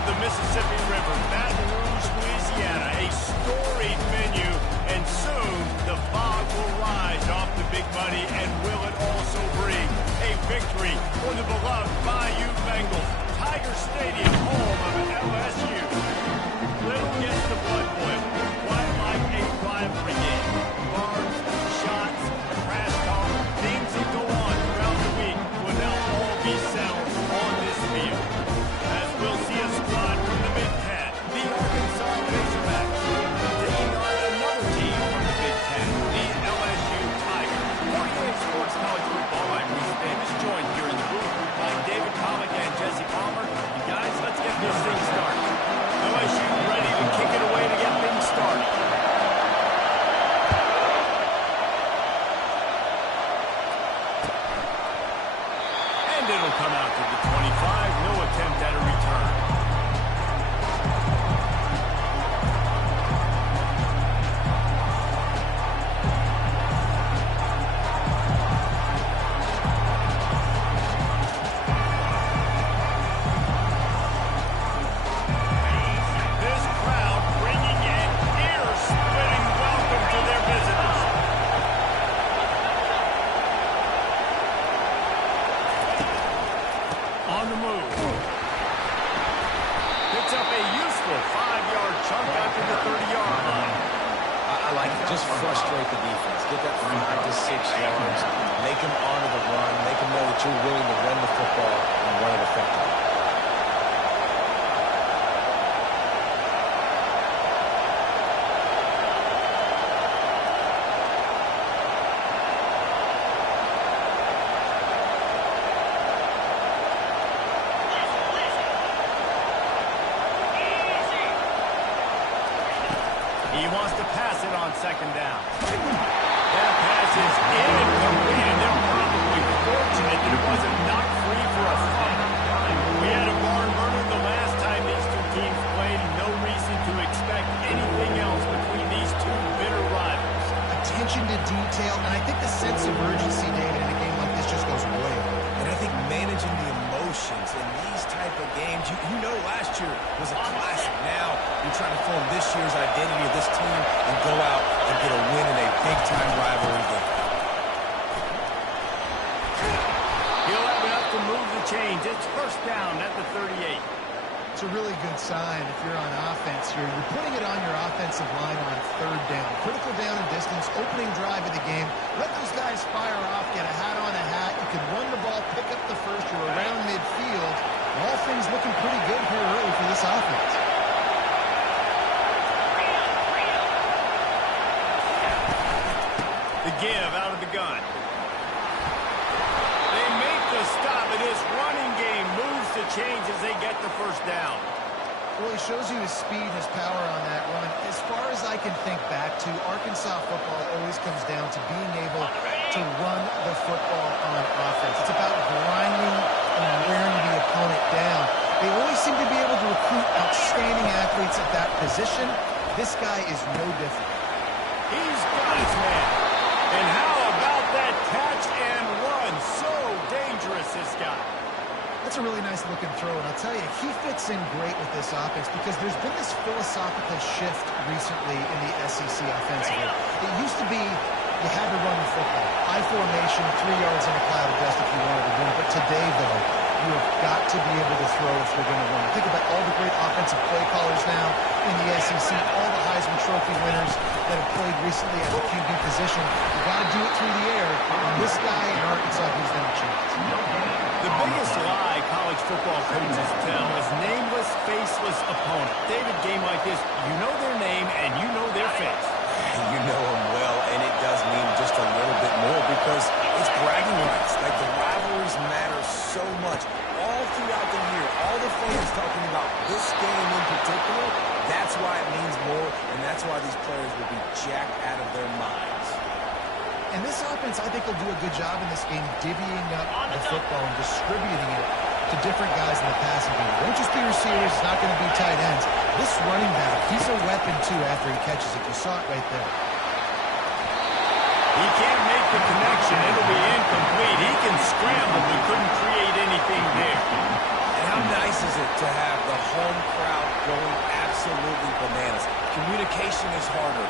of the Mississippi River, Baton Rouge, Louisiana, a storied venue, and soon the fog will rise off the Big Muddy, and will it also bring a victory for the beloved Bayou Bengals. Tiger Stadium, home of LSU. Little gets the blood boil, quite like a rivalry game. Barbs, shots, trash talk, things that go on throughout the week will now all be settled on this field. As we'll see a squad from the Big Ten, the Arkansas Razorbacks, taking on another team from the Big Ten, the LSU Tigers. 48 Sports College Football, I'm Reese Davis, joined here in the booth by David Pollack and Jesse Palmer. And guys, let's get this thing started. LSU ready to kick it away to get things started. And it'll come out to the 25. No attempt at a return. This crowd bringing an ear-splitting welcome to their visitors. On the move. Picks up a useful 5-yard chunk after the 30-yard line. I like it. Just frustrate the defense. Get that 5 to 6 yards. Make them honor the run. Make them know that you're willing to run the football and run it effectively. He wants to pass it on second down. That pass is incomplete, and they're probably fortunate that it wasn't knocked free for a fumble. We had a barn burner the last time these two teams played, and no reason to expect anything else between these two bitter rivals. Attention to detail, and I think the sense of urgency, David, in a game like this just goes way up. And I think managing the emotions in these type of games, you know last year was a classic. Now you're trying to form this year's identity of this team and go out and get a win in a big-time rivalry game. He'll have enough to move the chains. It's first down at the 38. It's a really good sign if you're on offense here. You're putting it on your offensive line on third down. Critical down and distance, opening drive of the game. Let those guys fire off, get a hat on a hat. You can run the ball, pick up the first. You're around midfield. All things looking pretty good here early for this offense. The give out of the gun. They make the stop, and this running game moves the chains as they get the first down. Well, he shows you his speed, his power on that run. As far as I can think back to, Arkansas football always comes down to being able to run the football on offense. It's about grinding and wearing the opponent down. They always seem to be able to recruit outstanding athletes at that position. This guy is no different. He's got his man. And how about that catch and run? So dangerous, this guy. That's a really nice looking throw, and I'll tell you, he fits in great with this offense because there's been this philosophical shift recently in the SEC offensively. It used to be you had to run the football. High formation, 3 yards in a cloud of dust if you wanted to win. But today, though, you have got to be able to throw if you're going to win. Think about all the great offensive play callers now in the SEC, all the Heisman Trophy winners that have played recently at the QB position. You've got to do it through the air. And this guy in Arkansas gives them a chance. The biggest lie college football coaches tell is nameless, faceless opponent. David, game like this, you know their name and you know their face. You know them well, and it does mean just a little bit more because it's bragging rights. Like, the rivalries matter so much. All throughout the year, all the fans talking about this game in particular, that's why it means more, and that's why these players will be jacked out of their minds. And this offense, I think, will do a good job in this game divvying up the football and distributing it to different guys in the passing game. It won't just be receivers. It's not going to be tight ends. This running back, he's a weapon, too, after he catches it. You saw it right there. He can't make the connection. It'll be incomplete. He can scramble, but couldn't create anything there. And how nice ices it to have the home crowd going absolutely bananas. Communication is harder.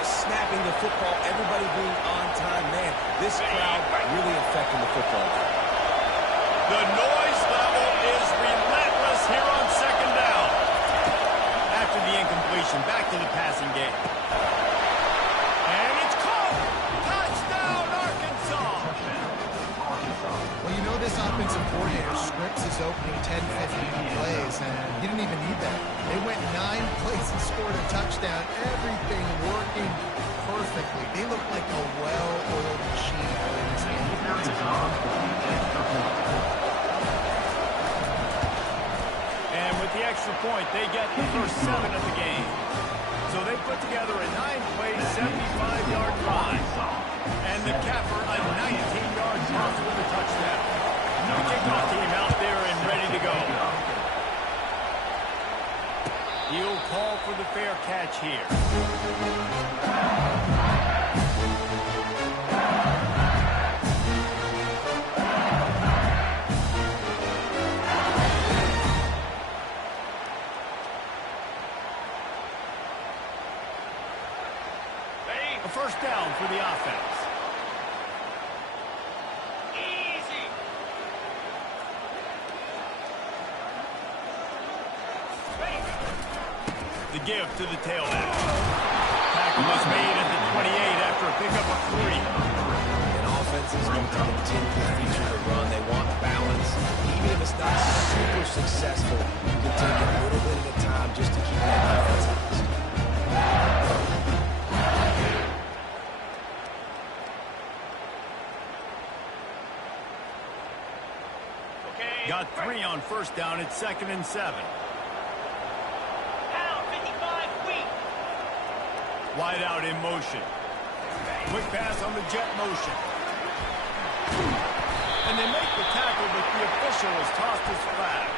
The snapping the football, everybody being on time, man, this crowd really affecting the football. The noise level is relentless here on second down. After the incompletion, back to the passing game. And it's caught! Touchdown, Arkansas! Well, you know this offensive coordinator scripts his opening 10, 15 plays, and he didn't even need that. They went 9 plays and scored a touchdown. Everything working perfectly. They look like a well-oiled machine early this game. And with the extra point, they get the first 7 of the game. So they put together a 9-play, 75-yard drive. And the capper, a 19-yard toss with a touchdown. The kickoff team out there and ready to go. He'll call for the fair catch here. A first down for the offense. Easy. The give to the tailback. Tackle was made at the 28 after a pickup of 3. And offenses need to continue to feature the run. They want balance. Even if it's not super successful, you can take a little bit at a time just to keep that offense honest. Got 3 on first down. It's 2nd and 7. Wide out in motion. Quick pass on the jet motion. And they make the tackle, but the official has tossed his flag.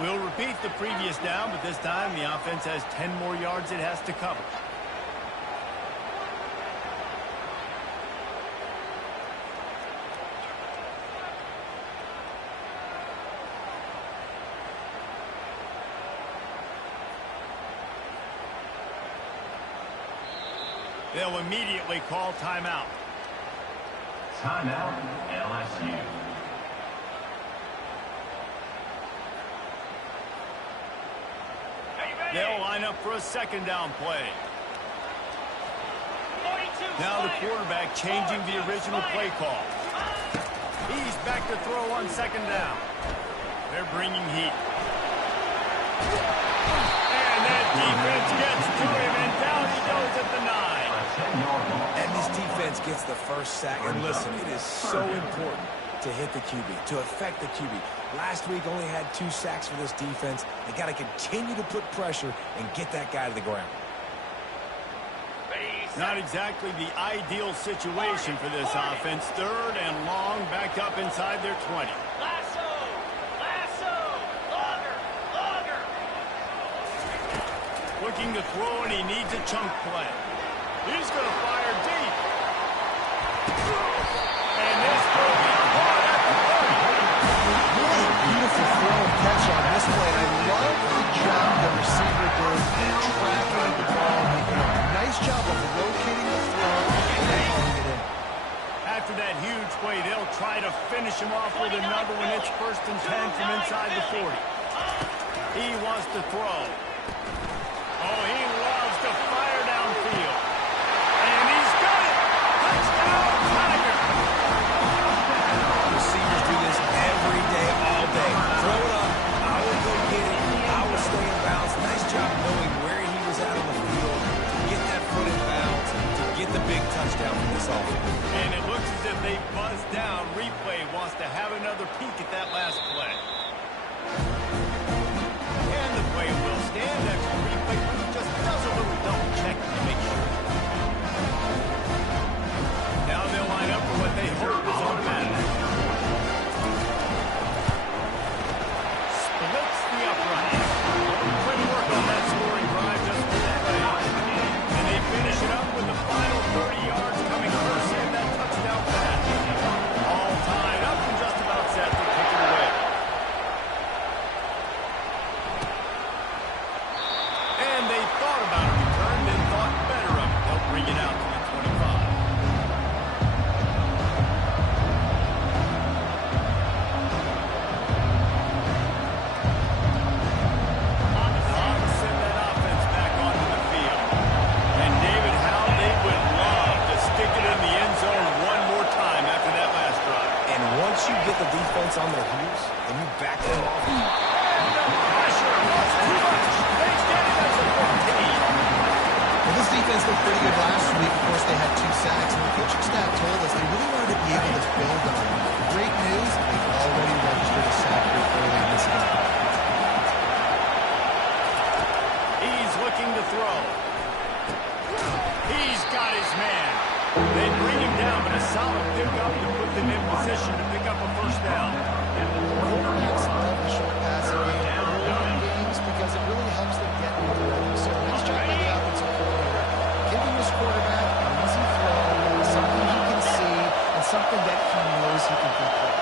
We'll repeat the previous down, but this time the offense has 10 more yards it has to cover. They'll immediately call timeout. Timeout, LSU. They'll line up for a second down play. Now the quarterback changing the original play call. He's back to throw on second down. They're bringing heat. And that defense gets to him, and down he goes at the 9. And this defense gets the first sack. And listen, it is so important to hit the QB, to affect the QB. Last week only had 2 sacks for this defense. They got to continue to put pressure and get that guy to the ground. Not exactly the ideal situation for this offense. 3rd and long, back up inside their 20. Lasso! Logger! Looking to throw, and he needs a chunk play. He's going to fire deep. And this will be caught at the 30. Really beautiful throw and catch on this play. And I love the job the receiver did tracking the ball. Nice job of locating the throw and then hauling it in. After that huge play, they'll try to finish him off with another one. It's 1st and 10 from inside the 40. He wants to throw. Oh, he loves to fire downfield. And he's got it! Touchdown, Tiger! Receivers do this every day, all day. Throw it up. I will go get it. I will stay in bounds. Nice job knowing where he was out on the field to get that foot in bounds, to get the big touchdown from this offense. And it looks as if they buzzed down. Replay wants to have another peek at that last play. And the play will stand after the replay crew just does a little double check to make sure. Now they'll line up for what they hope is automatic. Splits the upright. Quick work on that scoring drive just for that play. And they finish it up with the final 30 yards coming first in that touchdown pass. All tied up. defense looked pretty good last week. Of course, they had 2 sacks. And the coaching staff told us they really wanted to be able to build on it. Great news, they've already registered a sack group early in this game. He's looking to throw. He's got his man. They bring him down, but a solid pickup to put them in position to pick up a first down. Quarterbacks love the short passing game early in games because it really helps them get into the rhythm. So nice job by the offensive coordinator. Giving this quarterback an easy throw, something he can see, and something that he knows he can complete.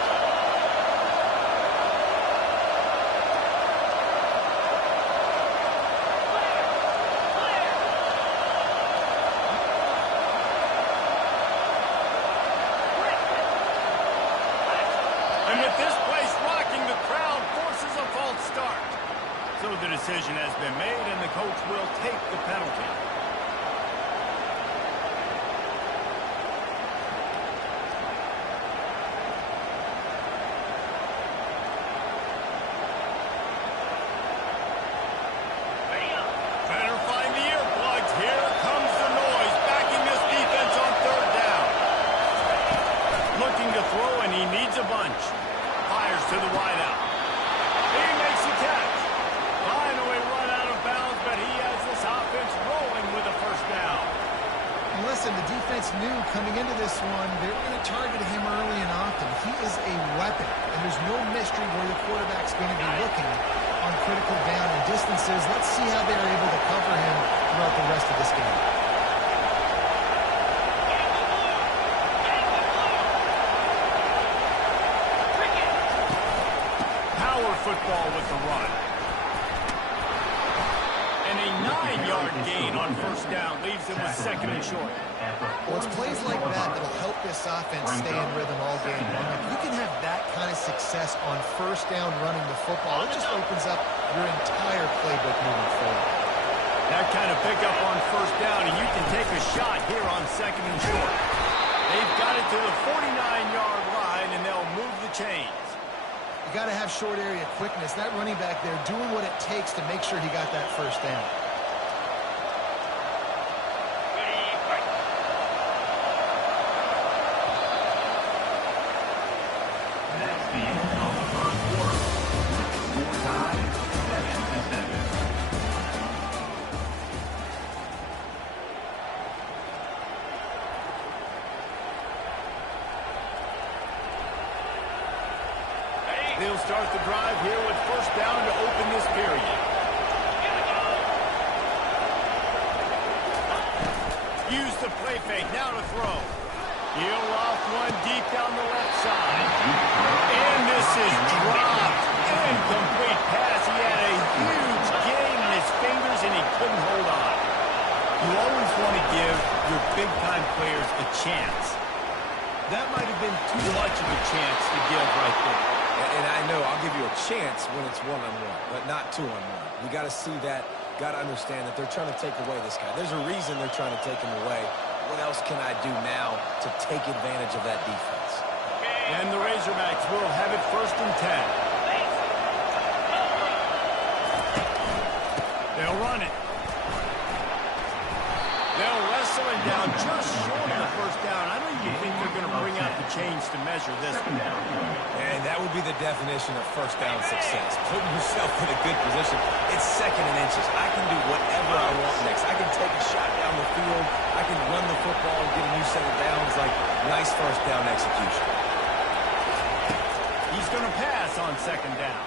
And with this place rocking, the crowd forces a false start. So the decision has been made, and the coach will take the penalty. Better find the earplugs. Here comes the noise, backing this defense on third down. Looking to throw, and he needs a bunch. Fires to the wideout. He makes the catch. Finally run out of bounds, but he has this offense rolling with a first down. And listen, the defense knew coming into this one, they were going to target him early and often. He is a weapon, and there's no mystery where the quarterback's going to be looking on critical down and distances. Let's see how they're able to cover him throughout the rest of this game. Power football with the run. And a 9-yard gain on first down leaves him with second and short. Well, it's plays like that that'll help this offense stay in rhythm all game long. If you can have that kind of success on first down running the football, it just opens up your entire playbook moving forward. That kind of pickup on first down, and you can take a shot here on second and short. They've got it to the 49-yard line, and they'll move the chains. You got to have short area quickness. That running back there doing what it takes to make sure he got that first down. They'll start the drive here with first down to open this period. Use the play fake, now to throw. He'll off one deep down the left side. And this is dropped. Incomplete pass. He had a huge gain in his fingers, and he couldn't hold on. You always want to give your big-time players a chance. That might have been too much of a chance to give right there. And I know I'll give you a chance when it's one-on-one, but not two-on-one. You got to see that, got to understand that they're trying to take away this guy. There's a reason they're trying to take him away. What else can I do now to take advantage of that defense? And the Razorbacks will have it first and 10. They'll run it. They'll wrestle it down just short of the first down. I don't even think they're going to bring out the chains to measure this one. And that would be the definition of first down success. Putting yourself in a good position. It's second and inches. I can do whatever I want next. I can take a shot down the field. I can run the football and get a new set of downs. Like, nice first down execution. He's going to pass on second down.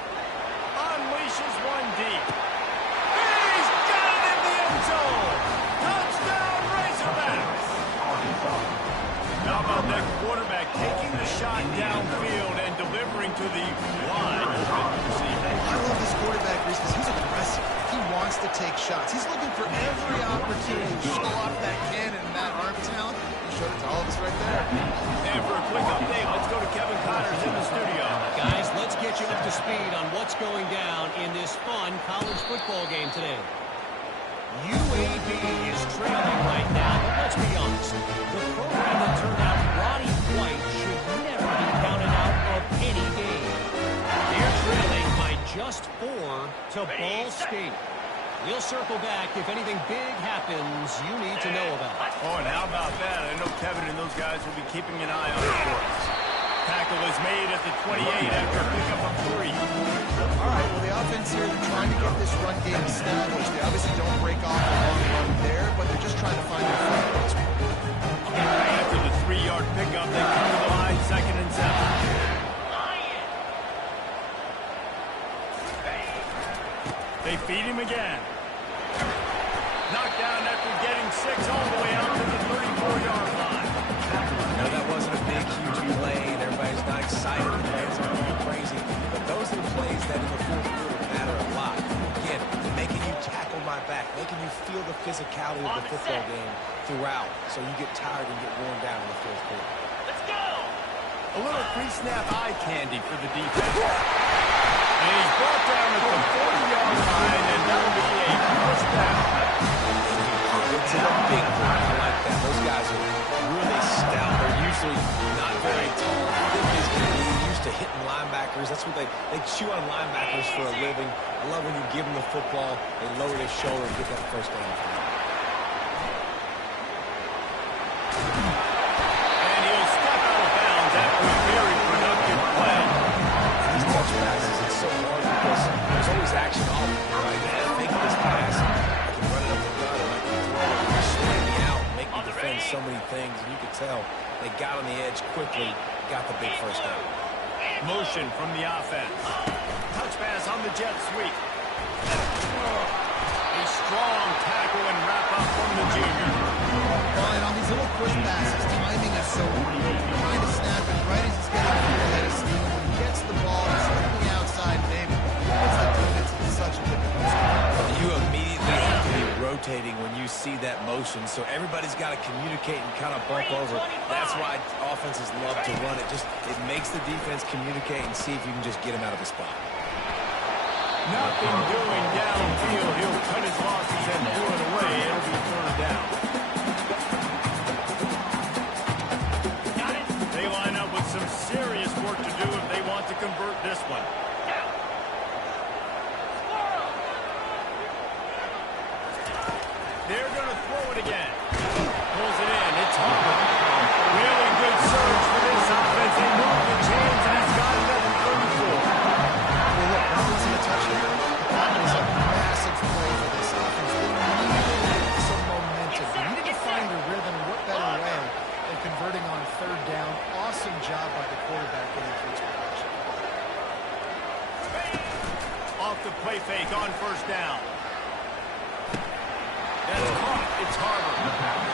Unleashes one deep. He's got it in the end zone. Touchdown, Razorbacks. How about that quarterback taking the shot downfield and delivering to the wide open receiver? I love this quarterback, Reese, because he's aggressive. He wants to take shots. He's looking for every opportunity to show off that cannon and that arm talent. He showed it to all of us right there. And for a quick update, let's go to Kevin Connors in the studio. Guys, let's get you up to speed on what's going down in this fun college football game today. UAB is trailing right now, but let's be honest. The program that turned out Roddy White should never be counted out of any game. They're trailing by just 4 to Ball State. We'll circle back if anything big happens you need to know about. Oh, and how about that? I know Kevin and those guys will be keeping an eye on it for us. Tackle is made at the 28 after a pickup of 3. All right, well, the offense here, they're trying to get this run game established. They obviously don't break off a long run there, but they're just trying to find their foot. After the 3-yard pickup, they come to the line, 2nd and 7. They feed him again. Knocked down after getting 6 all the way out to the 34-yard line. No, that wasn't a big, huge play, and everybody's not excited. The fans are going crazy. But those are the plays that in the fourth quarter matter a lot. Again, making you tackle my back, making you feel the physicality of the football game throughout, so you get tired and get worn down in the fourth quarter. Let's go! A little pre-snap eye candy for the defense. And he's brought down at the 40-yard line, and that'll be a first down. It's a big play. I like that. Those guys are really stout. They're usually not very tall. Thick as can be. Used to hitting linebackers. That's what they chew on linebackers for a living. I love when you give them the football, they lower their shoulder and get that first down. And he'll step out of bounds after a very productive play. These touch passes, it's so hard because there's always action off. Right, man, make this pass. I can run it up the gut, or I can throw it, or swing me out, make me defend so many things. And you could tell they got on the edge quickly, got the big first down. Motion from the offense. Touch pass on the jet sweep. A strong tackle and wrap up from the junior. Well, and on these little push passes, timing is so key. Trying to snap it right as he's getting a full head of steam. When he gets the ball, he's on the outside, maybe. It's the defense in such a difficult spot. You immediately have to be rotating when you see that motion, so everybody's got to communicate and kind of bump over. That's why offenses love to run it. It makes the defense communicate and see if you can just get him out of the spot. Nothing doing downfield. He'll cut his losses and do it away. It'll be 3rd down. They line up with some serious work to do if they want to convert this one. They're going to throw it again. Pulls it in. It's Harper. Really good surge for this offense. They move the chains, and he's got it at the 34. Well, look, that wasn't a touchdown. That was a massive play for this offense. They needed some momentum. They needed to find a rhythm. What better way than converting on 3rd down? Awesome job by the quarterback getting through his production. Off the play fake on 1st down. That's caught. It's Harper.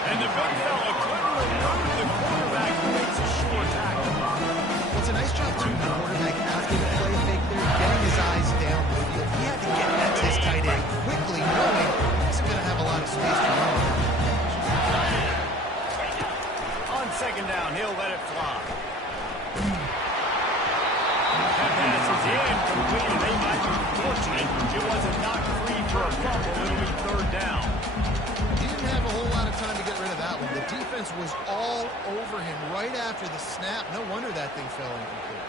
And the big fella couldn't remove the quarterback who makes a sure tackle. Well, it's a nice job, too, the quarterback after the play fake there, getting his eyes down the field. He had to get that to his tight end quickly, knowing he wasn't going to have a lot of space to run. On 2nd down, he'll let it fly. That pass is incomplete, and they might be fortunate it wasn't knocked free for a fumble. It'll be 3rd down. He didn't have a whole lot of time to get rid of that one. The defense was all over him right after the snap. No wonder that thing fell incomplete.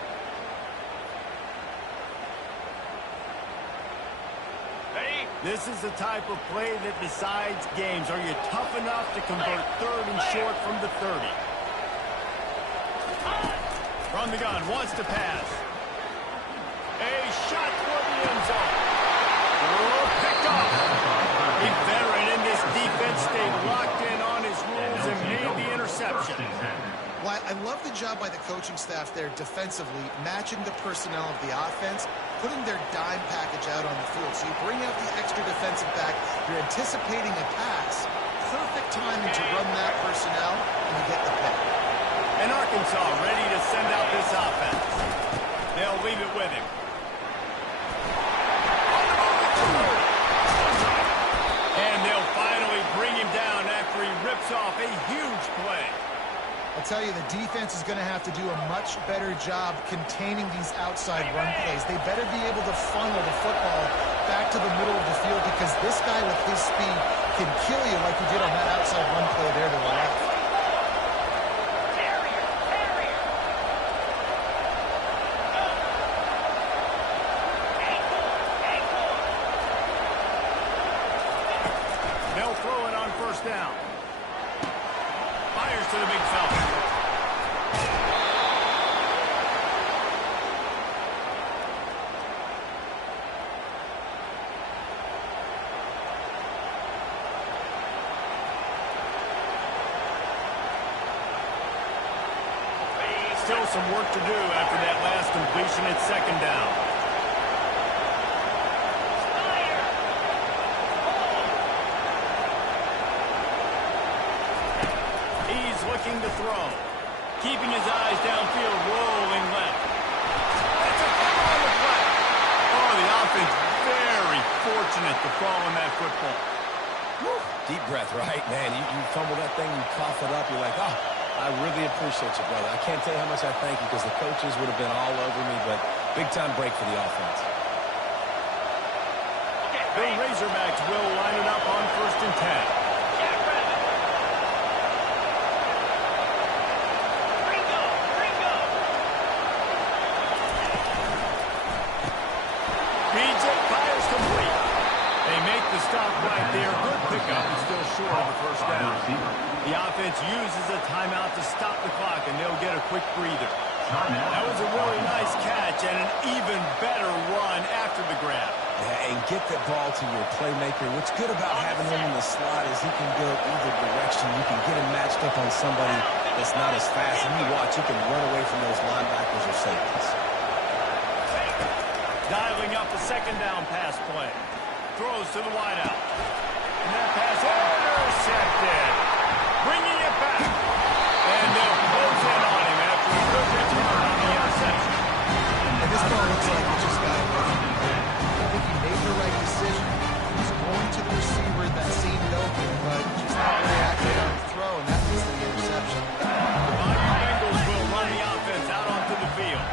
This is the type of play that decides games. Are you tough enough to convert 3rd and short from the 30? From the gun, wants to pass. A shot toward the end zone. Oh, picked off. A veteran in this defense stayed locked in on his rules and made the interception. Well, I love the job by the coaching staff there defensively, matching the personnel of the offense, putting their dime package out on the field. So you bring out the extra defensive back, you're anticipating a pass. Perfect timing to run that personnel, and you get the pick. And Arkansas ready to send out this offense. They'll leave it with him. And they'll finally bring him down after he rips off a huge play. I'll tell you, the defense is going to have to do a much better job containing these outside run plays. They better be able to funnel the football back to the middle of the field, because this guy with his speed can kill you like he did on that outside run play there to the left. to the big fella. Still some work to do after that last completion at second down. He's looking to throw. Keeping his eyes downfield, rolling left. That's a ball on the play. Oh, the offense very fortunate to fall on that football. Whew. Deep breath, right? Man, you fumble that thing, you cough it up, you're like, oh, I really appreciate you, brother. I can't tell you how much I thank you because the coaches would have been all over me, but big-time break for the offense. The Razorbacks will line it up on 1st and 10. BJ fires complete. They make the stop right there. Good pickup. It's still short of the first down. The offense uses a timeout to stop the clock, and they'll get a quick breather. That was a really nice catch and an even better run after the grab. Yeah, and get that ball to your playmaker. What's good about having him in the slot is he can go either direction. You can get him matched up on somebody that's not as fast, and you watch, he can run away from those linebackers or safeties. Dialing up a second down pass play. Throws to the wideout. And that pass intercepted. Bringing it back. And they'll close in on him after a good return on the interception. And this ball looks like it just got away from him. I think he made the right decision. He's going to the receiver that seemed open, but just not very accurate on the throw, and that leads to the interception. The Mighty Bengals will run the offense out onto the field.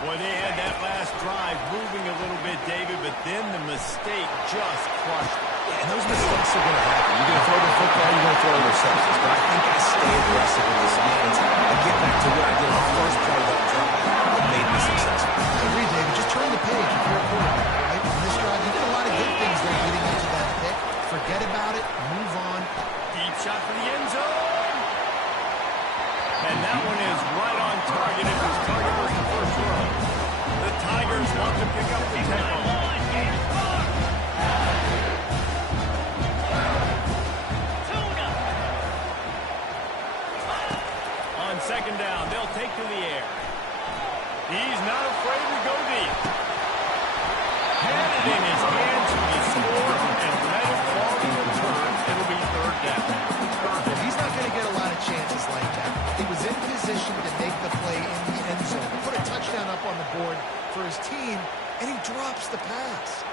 Boy, they had that last drive moving a little bit, David, but then the mistake just crushed it. Yeah, and those mistakes are going to happen. You're going to throw the football, you're going to throw interceptions. But I think I stay aggressive in this offense. I get back to what I did on the first play of that drive that made me successful. I agree, David. Just turn the page if you're a quarterback, right? On this drive, you did a lot of good things there leading into that pick. Forget about it. Move on. Deep shot for the end zone. And that one is right on target. If his target was the first row. The Tigers want to pick up the tempo. On second down, they'll take to the air. He's not afraid to go deep. Had it in his hands, he scored and let it fall to the turn. It'll be third down. He's not going to get a lot of chances like that. He was in position to make the play in the end zone, put a touchdown up on the board for his team, and he drops the pass.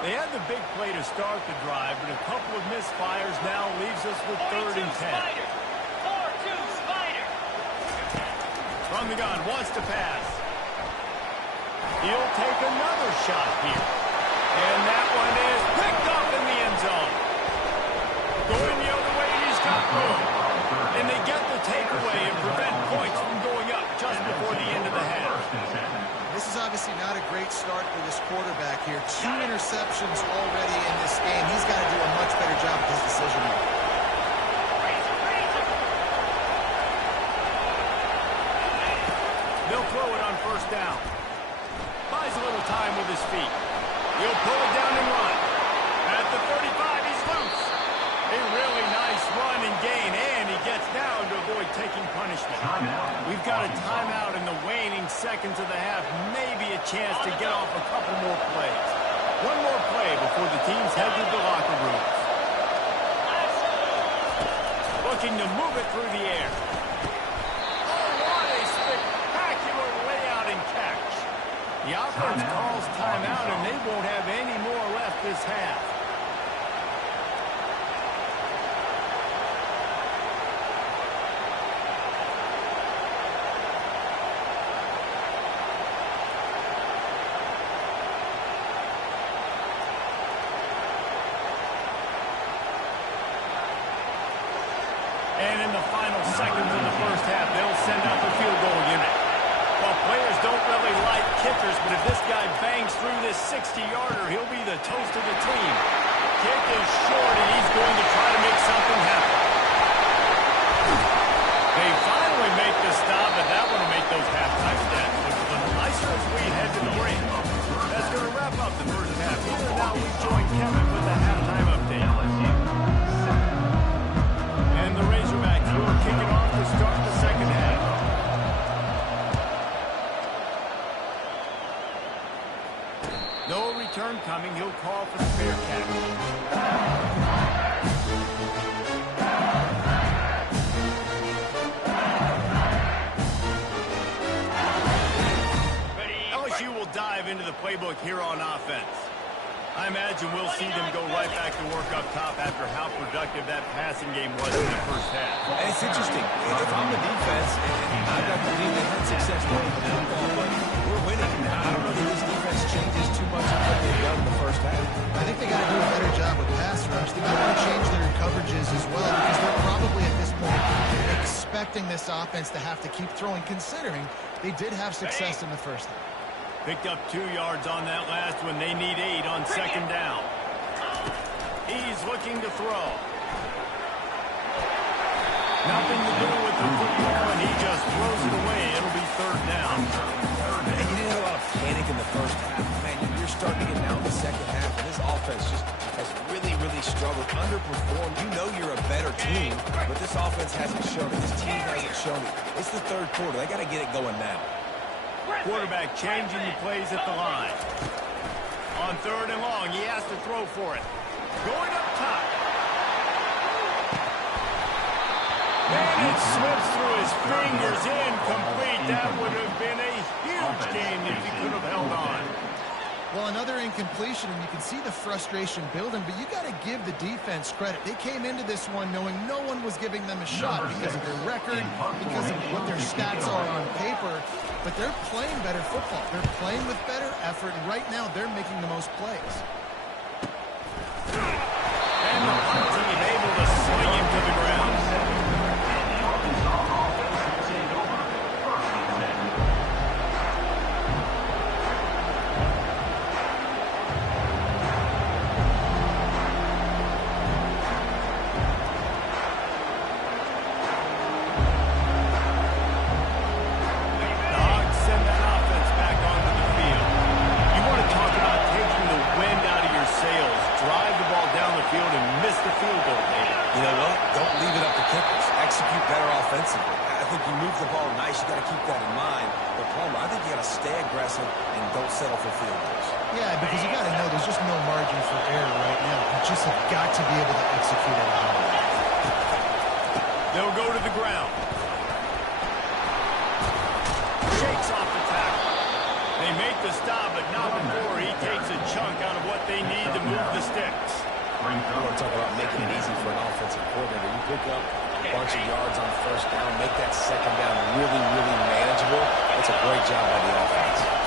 They had the big play to start the drive, but a couple of misfires now leaves us with 3rd and 10. 4-2 Spider. From the gun, wants to pass. He'll take another shot here. And that one is picked up in the end zone. Going the other way, he's got room. And they get the takeaway and prevent points from going up just before the end of the half. This is obviously not a great start for this quarterback here. 2 interceptions already in this game. He's got to do a much better job with his decision making. They'll throw it on 1st down. Buys a little time with his feet. He'll pull it down and run. At the 35, he's loose. A really nice run and gain, and he gets down to avoid taking punishment. We've got a timeout in the waning seconds of the half. Maybe a chance to get off a couple more plays. One more play before the teams head to the locker rooms. Looking to move it through the air. Oh, what a spectacular layout and catch. The offense calls timeout, and they won't have any more left this half. And in the final seconds of the first half, they'll send out the field goal unit. Well, players don't really like kickers, but if this guy bangs through this 60-yarder, he'll be the toast of the team. Kick is short, and he's going to try to make something happen. They finally make the stop, and that one will make those halftime stats look a little nicer as we head to the break. That's going to wrap up the first half. Here now we join Kevin with the halftime update. And the Razorbacks will kick it off to start the second half. No return coming. He'll call for the fair catch. LSU will dive into the playbook here on offense. I imagine we'll see them go right back to work up top after how productive that passing game was in the first half. And it's interesting. If I'm the defense, and I've got to believe they had success running the football, but we're winning. I don't know that this defense changes too much of what they've done in the first half. I think they got to do a better job with pass rush. They might want to change their coverages as well because they're probably at this point expecting this offense to have to keep throwing, considering they did have success in the first half. Picked up 2 yards on that last one. They need 8 on second down. He's looking to throw. Nothing to do with the football, and he just throws it away. It'll be third down. And you didn't have a lot of panic in the first half. Man, you're starting to get down in the second half, and this offense just has really, really struggled, underperformed. You know you're a better team, but this offense hasn't shown it. This team hasn't shown it. It's the third quarter. They got to get it going now. Quarterback changing the plays at the line. On third and long, he has to throw for it. Going up top. And it slips through his fingers, incomplete. That would have been a huge game if he could have held on. Well, another incompletion, and you can see the frustration building, but you got to give the defense credit. They came into this one knowing no one was giving them a shot because of their record, because of what their stats are on paper, but they're playing better football. They're playing with better effort, and right now they're making the most plays. And the punt team able to swing him to the ground. Settle for field goals. Yeah, because you got to know there's just no margin for error right now. You just have got to be able to execute at a high level. They'll go to the ground. Shakes off the tackle. They make the stop, but not before he takes a chunk out of what they need to move the sticks. I want to talk about making it easy for an offensive coordinator. You pick up a bunch of yards on first down, make that second down really, really manageable. That's a great job by the offense.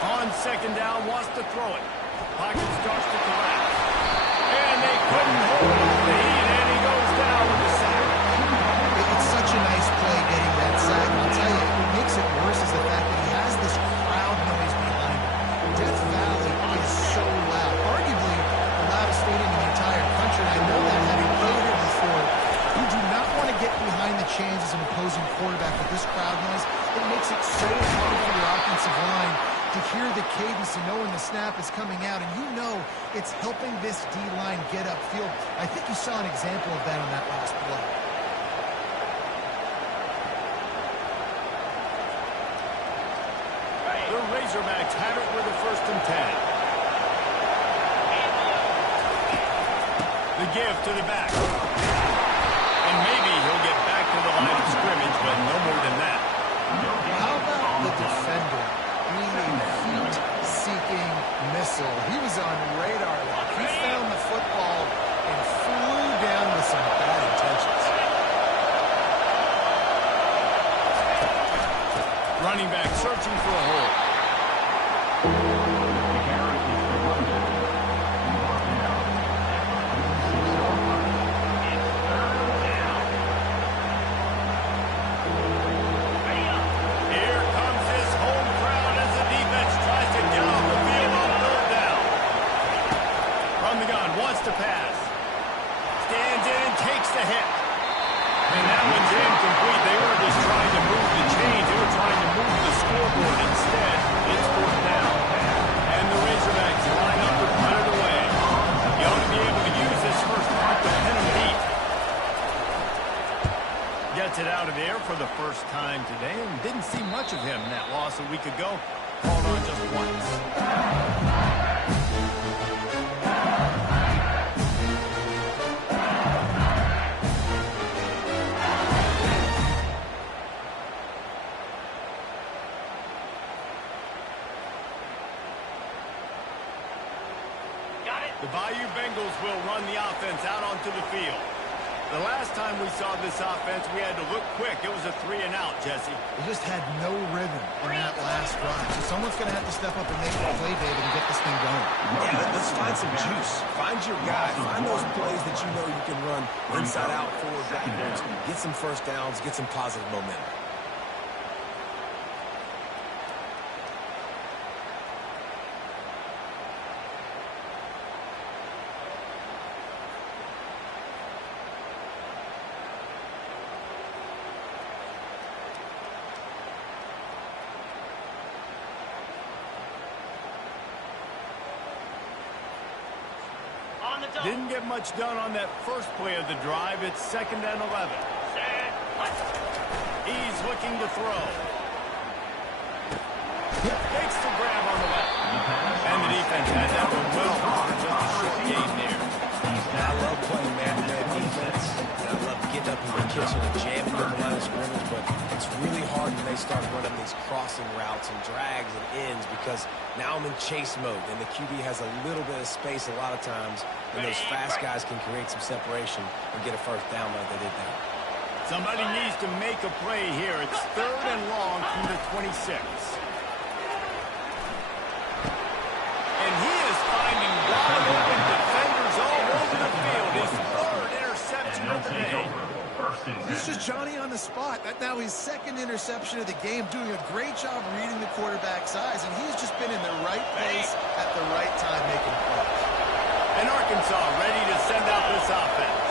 On second down, wants to throw it. Pocket starts to collapse. And they couldn't hold on to the heat, and he goes down with the sack. It's such a nice play getting that sack. I'll tell you, what makes it worse is the fact that he has this crowd noise behind him. Death Valley is so loud. Arguably the loudest stadium in the entire country. I know that having played here before. You do not want to get behind the chains as an opposing quarterback with this crowd noise. It makes it so hard for your offensive line to hear the cadence and know when the snap is coming out, and you know it's helping this D-line get upfield. I think you saw an example of that on that last play. The Razorbacks have it with a 1st and 10. The give to the back. And maybe he'll get back to the line of scrimmage, but no more than that. How about the defender being a heat-seeking missile? He was on radar lock. He found the football and flew down with some bad intentions. Running back searching for a hole. Here first time today and didn't see much of him in that loss a week ago. Called on just once. The Bayou Bengals will run the offense out onto the field. The last time we saw this offense, we had to look quick. It was a 3-and-out, Jesse. They just had no rhythm in that last drive. So someone's going to have to step up and make a play, David, and get this thing going. Yeah, let's find some juice. Find your guy. Find those plays that you know you can run inside out, forward, backwards. Get some first downs. Get some positive momentum. Didn't get much done on that first play of the drive. It's 2nd and 11. He's looking to throw. Takes the grab on the left. And the defense had that one well for just a short gain there. I love playing man-to-man defense. I love getting up in the kitchen and jamming in the line of scrimmage, but it's really hard when they start running these crossing routes and drags and ends because now I'm in chase mode, and the QB has a little bit of space a lot of times, and those fast guys can create some separation and get a first down like they did there. Somebody needs to make a play here. It's 3rd and long from the 26. And he is finding wide open defenders all over the field. His 3rd interception of the day. It's just Johnny on the spot. Now his 2nd interception of the game, doing a great job reading the quarterback's eyes, and he's just been in the right place at the right time making plays. And Arkansas ready to send out this offense.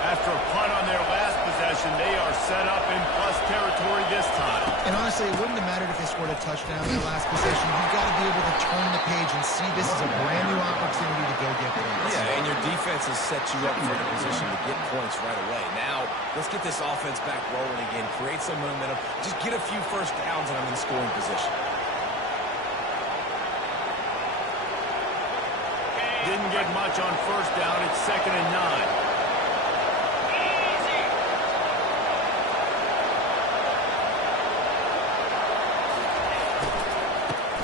After a punt on their last possession, they are set up in plus territory this time. And honestly, it wouldn't have mattered if they scored a touchdown in their last possession. You've got to be able to turn the page and see this is a brand new opportunity to go get points. Yeah, and your defense has set you up for the position to get points right away. Now, let's get this offense back rolling again, create some momentum, just get a few first downs, and I'm in scoring position. Didn't get much on first down. It's 2nd and 9.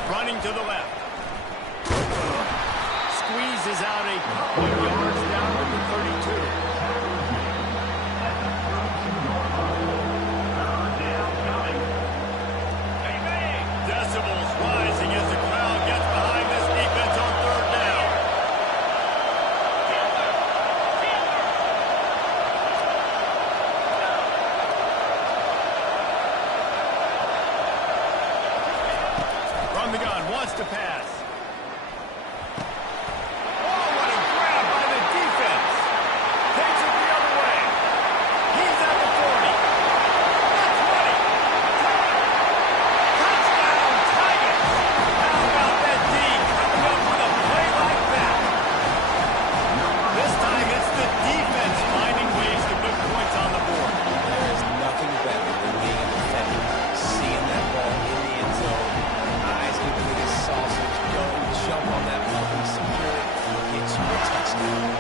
Running to the left. Squeezes out a couple of yards down to the 32. Decibels rising as the crowd gets behind this defense on 3rd down. From the gun, wants to pass. Oh, what a grab by the defense. Takes it the other way. He's at the 40. The 20. Touchdown, Tigers. How about that D coming up with a play like that? This time it's the defense finding ways to put points on the board. There is nothing better than being a defender, seeing that ball in the end zone, eyes get big as sausage, go jump on that puppy, secure it, get you a touchdown.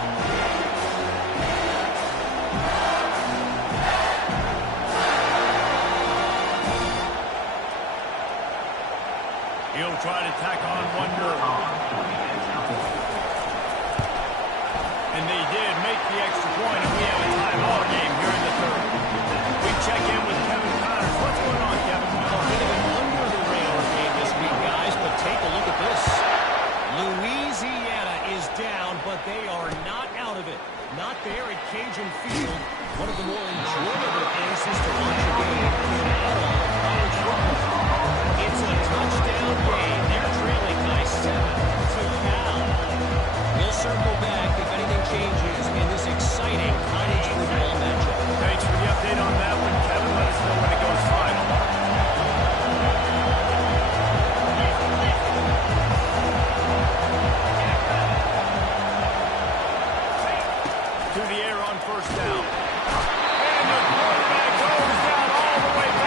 He'll try to tack on one more. And they did make the extra point, and we have a tie-ball game here in the 3rd. We check in with Kevin Connors. What's going on, Kevin? A bit of an under-the-radar game this week, guys, but take a look at this. Louisiana is down, but they are not out of it. Not there at Cajun Field. One of the more enjoyable places to watch a game in all of college football. It's a touchdown game. They're trailing by 7 to Cal. We'll circle back if anything changes in this exciting college football matchup. Thanks for the update on that one, Kevin. Let us know when it goes final. To the air on first down. And the quarterback goes down all the way back.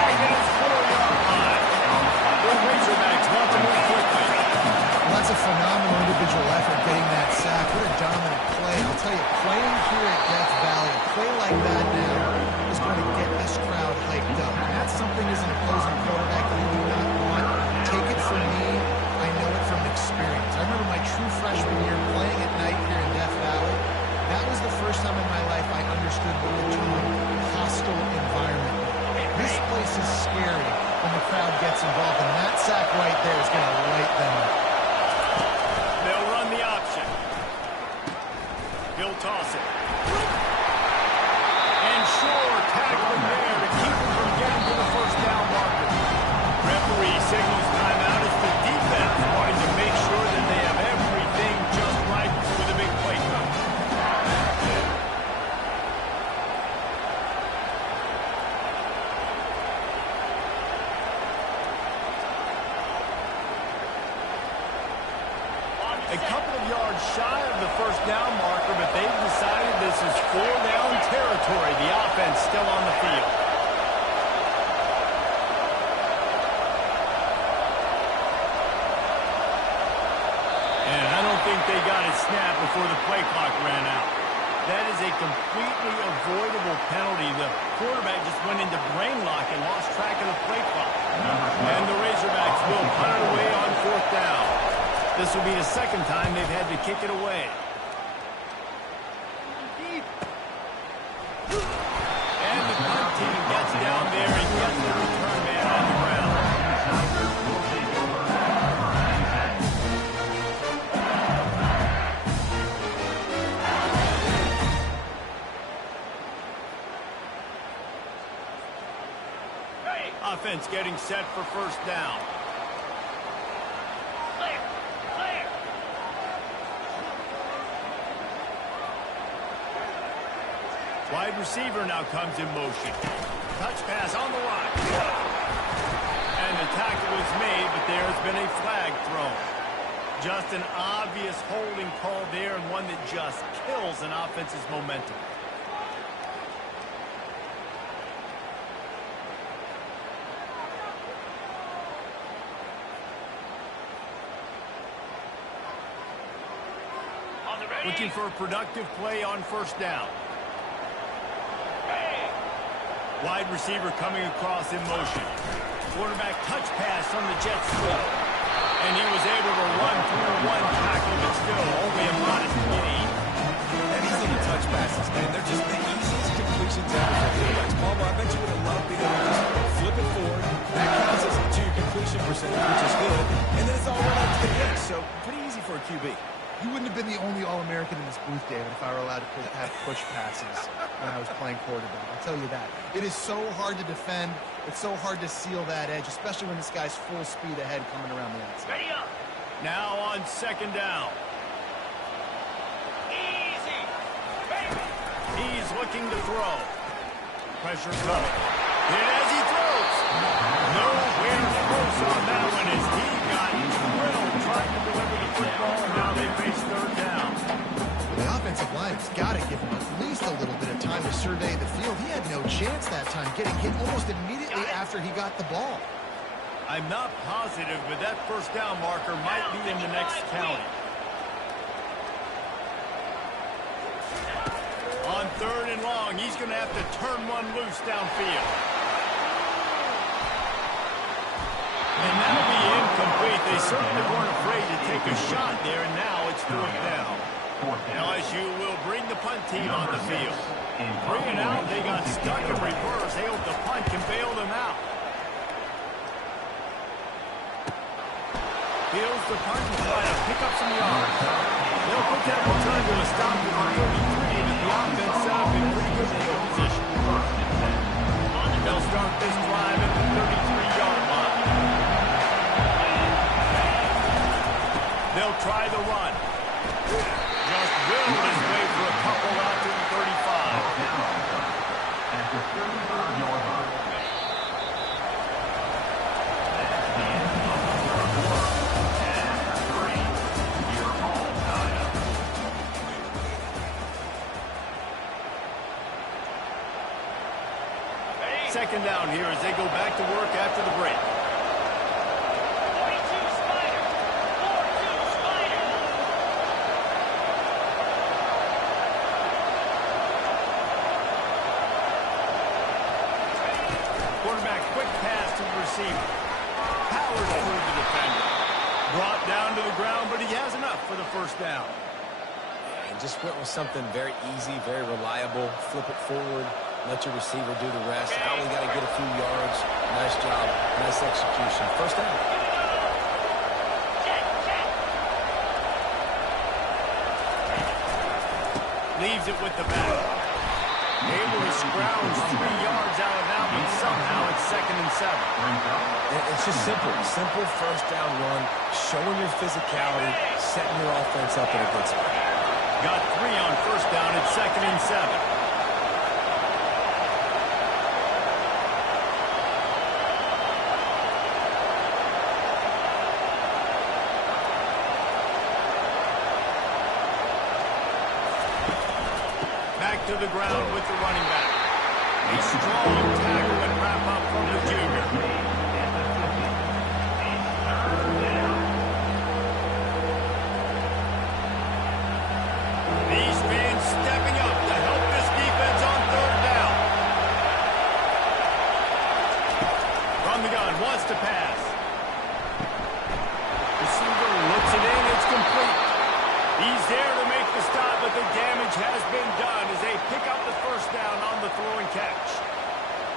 toss it. And sure, tackling there to keep him from getting to the first down marker. Referee signals timeout as the defense wanting to make sure that they have everything just right with a big play coming. A couple of yards shy of the first down marker, but they've decided this is 4-down territory. The offense still on the field. And I don't think they got it snapped before the play clock ran out. That is a completely avoidable penalty. The quarterback just went into brain lock and lost track of the play clock. And the Razorbacks will punt it away on 4th down. This will be the second time they've had to kick it away. And the punt team gets down there and gets the return man on the ground. Offense getting set for first down. Wide receiver now comes in motion. Touch pass on the line. And the tackle is made, but there's been a flag thrown. Just an obvious holding call there, and one that just kills an offense's momentum. Looking for a productive play on first down. Wide receiver coming across in motion. Quarterback touch pass on the Jets throw. And he was able to run through one tackle, but still only a modest gain. And these little touch passes, man, they're just the easiest completions ever for quarterbacks. Palmer, I bet you would have loved being able to just flip it forward. That counts as to your completion percentage, which is good. And then it's all run up to the edge, so pretty easy for a QB. You wouldn't have been the only All-American in this booth, David, if I were allowed to have push passes when I was playing quarterback. I'll tell you that. It is so hard to defend. It's so hard to seal that edge, especially when this guy's full speed ahead coming around the outside. Ready up. Now on second down. Easy. He's looking to throw. Pressure coming. And as he throws, nowhere close on that one as he got drilled trying to deliver the football, and now they face third down. The offensive line's got to give him at least a little bit of time to survey the field. He had no chance that time, getting hit almost immediately after he got the ball. I'm not positive, but that first down marker might be in the next county. On third and long, he's going to have to turn one loose downfield. And that'll be incomplete. They certainly weren't afraid to take a shot there, and now it's fourth down. LSU will bring the punt team on the field. Bring it out. They got stuck in reverse. They hope the punt can bail them out. Fields the punt and try to pick up some yards. They'll put that return to a stop at the 33, but the offense set up in pretty good field position. They'll start this drive at the 33-yard line. They'll try the run. Just willed his way for a couple out to the 35. At the 33-yard line. That's the end of the third quarter. And after 3, you're all tied up. Second down here as they go back to work after the break. 42 Spider. 4-2 Spider. Quarterback quick pass to the receiver. Powers through the defender. Brought down to the ground, but he has enough for the first down. And just went with something very easy, very reliable. Flip it forward. Let your receiver do the rest. I only got to get a few yards. Nice job. Nice execution. First down. Leaves it with the back. Able to scrounge 3 yards out of that one. Somehow it's 2nd and 7. It's just simple. Simple first down run, showing your physicality, setting your offense up in a good spot. Got 3 on first down. It's 2nd and 7. To the ground with the running back. A strong tackle and wrap up from the junior. These fans stepping up to help this defense on 3rd down. From the gun, wants to pass. Receiver looks it in, it's complete. He's there to make the stop, but the damage has been done as they pick up the first down on the throw and catch.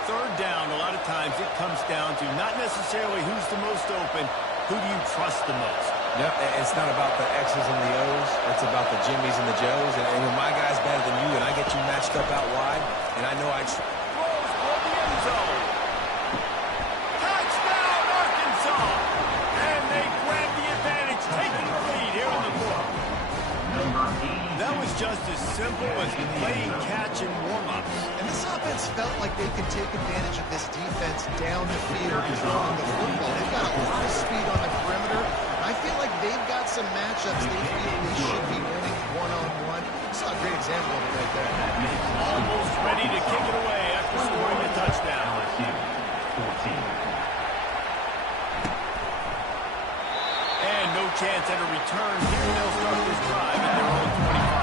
3rd down, a lot of times it comes down to not necessarily who's the most open, who do you trust the most? Yep, it's not about the X's and the O's. It's about the Jimmys and the Joes. And when my guy's better than you and I get you matched up out wide, and I know throws for the end zone. Touchdown, Arkansas! And they grab the advantage, taking the lead here in the 4th. That was just as simple as playing catch and warm-ups. And this offense felt like they could take advantage of this defense down the field throwing the football. They've got a lot of speed on the perimeter. I feel like they've got some matchups they feel they should be winning one-on-one. Saw a great example of it right there. Almost ready to kick it away after scoring a touchdown. And no chance at a return here. They'll start this drive at their own 25.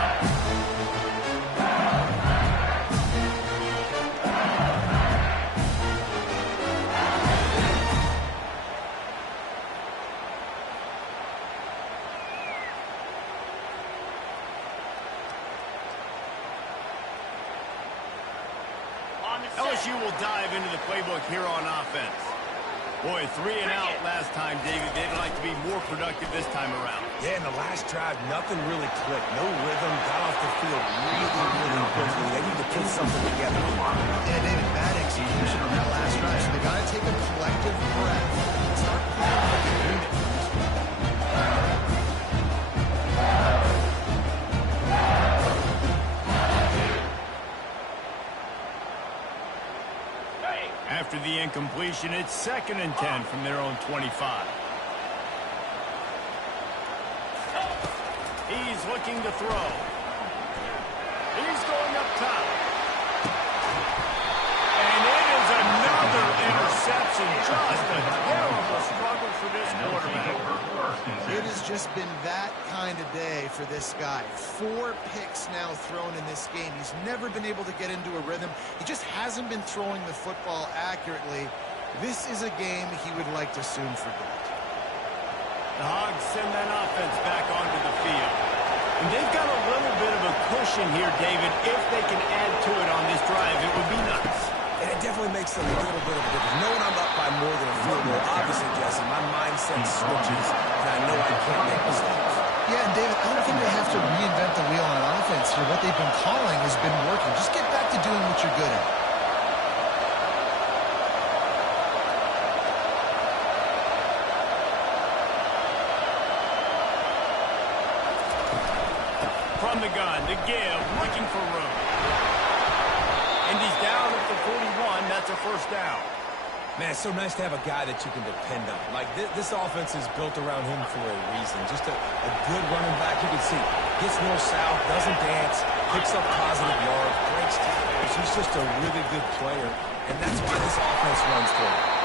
LSU will dive into the playbook here on offense. Boy, 3 and out last time, David. They'd like to be more productive this time around. Yeah, in the last drive, nothing really clicked. No rhythm, got off the field really quickly. They need to put something together. Yeah, David, bad execution on that last drive. So they got to take a collective breath and start playing like a unit. After the incompletion, it's 2nd and 10 from their own 25. He's looking to throw. He's going up top. And it is another interception. Just a terrible struggle for this quarterback. It has just been that kind of day for this guy. 4 picks now thrown in this game. He's never been able to get into a rhythm. He just hasn't been throwing the football accurately. This is a game he would like to soon forget. The Hogs send that offense back onto the field. And they've got a little bit of a cushion here, David. If they can add to it on this drive, it would be nice. And it definitely makes a little bit of a difference. Knowing I'm up by more than a field goal, obviously, Jesse, my mindset switches, and I know I can't make mistakes. Yeah, and David, I don't think they have to reinvent the wheel on offense here. What they've been calling has been working. Just get back to doing what you're good at. From the gun, the give, looking for room. And he's down at the 41. That's a first down. Man, it's so nice to have a guy that you can depend on. Like, this offense is built around him for a reason. Just a good running back. You can see, gets north-south, doesn't dance, picks up positive yards, breaks tackles. He's just a really good player, and that's why this offense runs for him.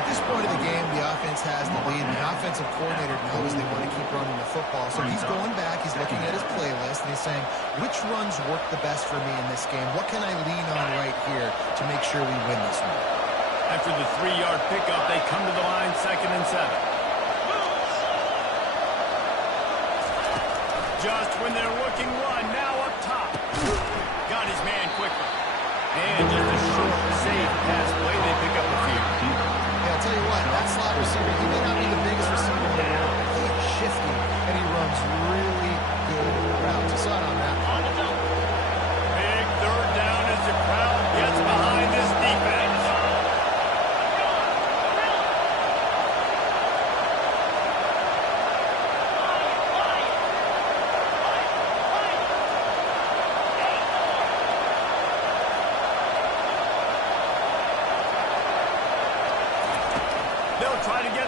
At this point of the game, the offense has the lead, and the offensive coordinator knows they want to keep running the football. So he's going back, he's looking at his playlist, and he's saying, which runs work the best for me in this game? What can I lean on right here to make sure we win this one? After the 3-yard pickup, they come to the line, 2nd and 7. Just when they're looking one, now up top. Got his man quickly. And just a short, safe pass play, they pick up the field. Yeah, I'll tell you what, that slot receiver, he may not be the biggest receiver in the world, but he is shifty, and he runs really good routes. You saw it on that one.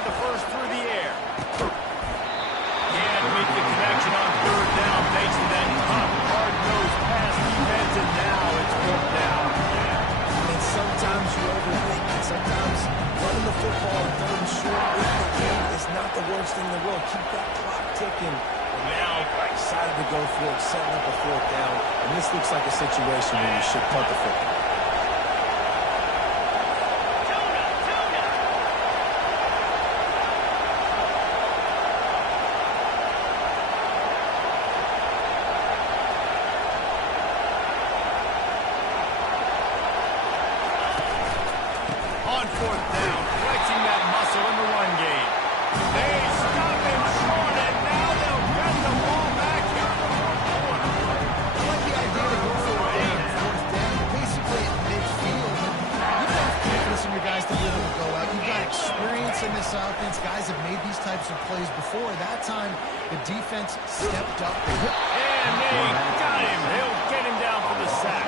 the first through the air. Can't make the connection on third down thanks to that tough, hard-nosed pass defense, and now it's fourth down. And sometimes you overthink it. Sometimes running the football on third and short in the game is not the worst thing in the world. Keep that clock ticking. But now decided to go for it, setting up a fourth down. And this looks like a situation where you should punt the football. On fourth down, flexing that muscle in the run game. They stop him short, and now they'll get the ball back here in the fourth quarter. I like the idea to go for it on fourth down, basically at midfield. You've got confidence in your guys to be able to go out. You've got experience in this offense. Guys have made these types of plays before. That time, the defense stepped up. And they got him. He'll get him down for the sack.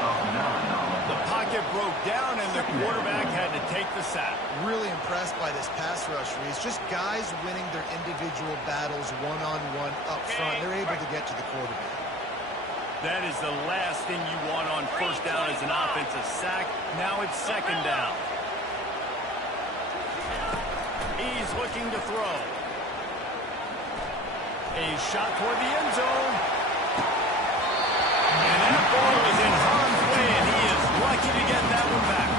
The pocket broke down, and the quarterback had to take the sack. Really impressed by this pass rush, Reese. Just guys winning their individual battles one-on-one up front. They're able to get to the quarterback. That is the last thing you want on first down as an offensive sack. Now it's second down. He's looking to throw. A shot toward the end zone. And that ball was in harm's way, and he is lucky to get that one back.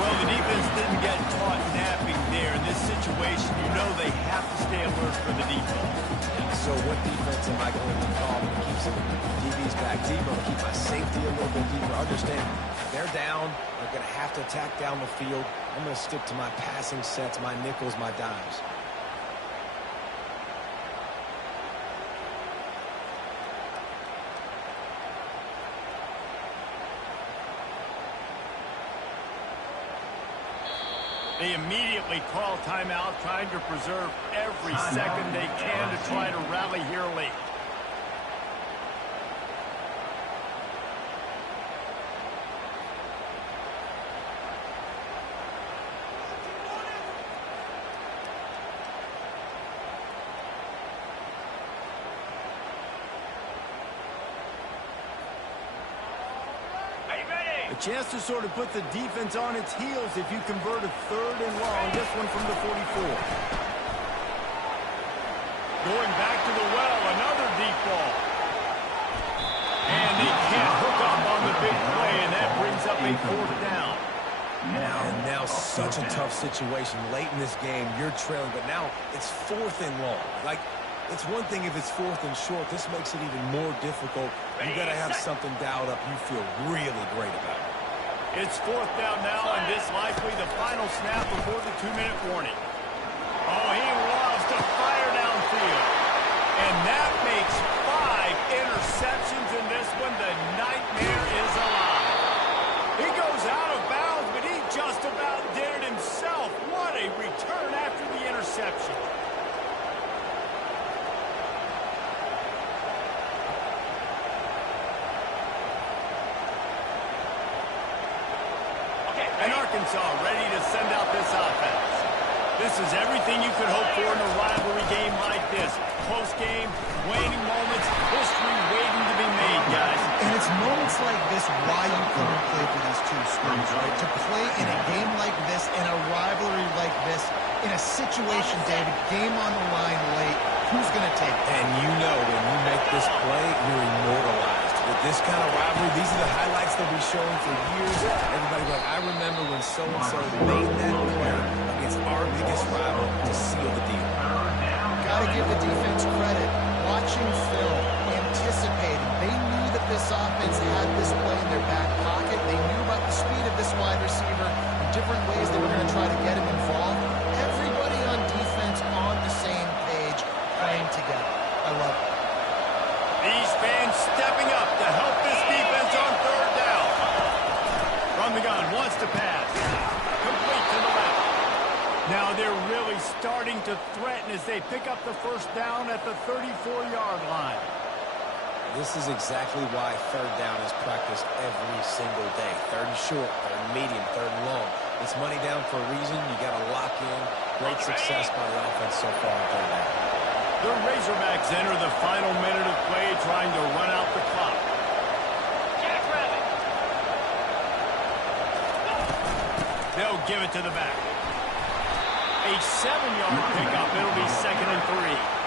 Well, the defense didn't get caught napping there. In this situation, you know they have to stay alert for the deep ball. So what defense am I going to call to keep some DBs back deeper, to keep my safety a little bit deeper? Understand, they're down. They're going to have to attack down the field. I'm going to stick to my passing sets, my nickels, my dimes. They immediately call timeout, trying to preserve every second they can to try to rally here late. A chance to sort of put the defense on its heels if you convert a third and long. This one from the 44. Going back to the well, another deep ball. And they can't hook up on the big play, and that brings up a fourth down. And now such a tough situation late in this game. You're trailing, but now it's fourth and long. Like, it's one thing if it's fourth and short. This makes it even more difficult. You got to have something dialed up you feel really great about it. It's fourth down now, and this likely the final snap before the 2-minute warning. Oh, he loves to fire downfield. And that makes 5 interceptions in this one. The nightmare is alive. He goes out of bounds, but he just about did it himself. What a return after the interception. And Arkansas ready to send out this offense. This is everything you could hope for in a rivalry game like this. Close game, waning moments, history waiting to be made, guys. And it's moments like this why you come and play for these two schools, right? To play in a game like this, in a rivalry like this, in a situation, David, game on the line late, who's going to take it? And you know when you make this play, you're immortalized. With this kind of rivalry, these are the highlights they'll be showing for years. Everybody like, I remember when so-and-so made that play against our biggest rival to seal the deal. Got to give the defense credit. Watching film, anticipating. They knew that this offense had this play in their back pocket. They knew about the speed of this wide receiver, the different ways they were going to try to get him involved. Everybody on defense on the same page, playing together. I love it. These fans stepping up to help this defense on third down. From the gun, wants to pass. Complete to the left. Now they're really starting to threaten as they pick up the first down at the 34-yard line. This is exactly why third down is practiced every single day. Third and short, third and medium, third and long. It's money down for a reason. You got to lock in. Great success by the offense so far in third down. The Razorbacks enter the final minute of play trying to run out the clock. Jackrabbit. They'll give it to the back. A 7-yard pickup. It'll be 2nd and 3.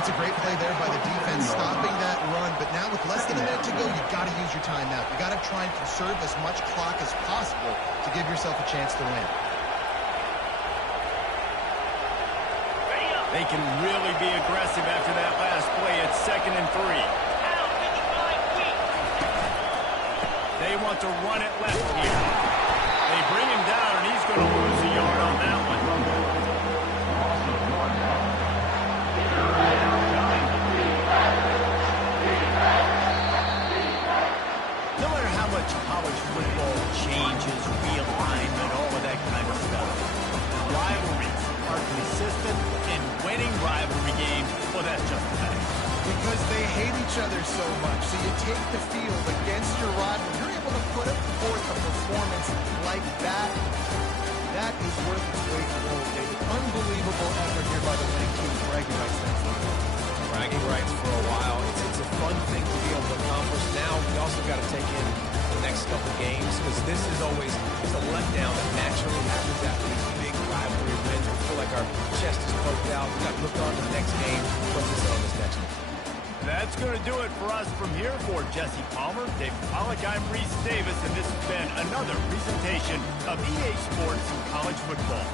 It's a great play there by the defense, stopping that run. But now with less than a minute to go, you've got to use your timeout. You've got to try and conserve as much clock as possible to give yourself a chance to win. They can really be aggressive after that last play at 2nd and 3. Now 55 feet. They want to run it left here. They bring him down, and he's going to lose a yard on that one. No matter how much college football changes, realignment, all of that kind of stuff, rivalries are consistent, and winning rivalry games, well, that's just the fact. Because they hate each other so much. So you take the field against your rival. You're able to put forth a performance like that. That is worth its weight in gold, David. Unbelievable effort here by the winning team. Bragging rights next time. Bragging rights for a while. It's a fun thing to be able to accomplish. Now we also got to take in the next couple games because this is always a letdown that naturally happens after these big rivalry wins. We feel like our chest is poked out. We got to look on to the next game. What's this on this next one? That's going to do it for us from here. For Jesse Palmer, Dave Pollack, I'm Reese Davis, and this has been another presentation of EA Sports College Football.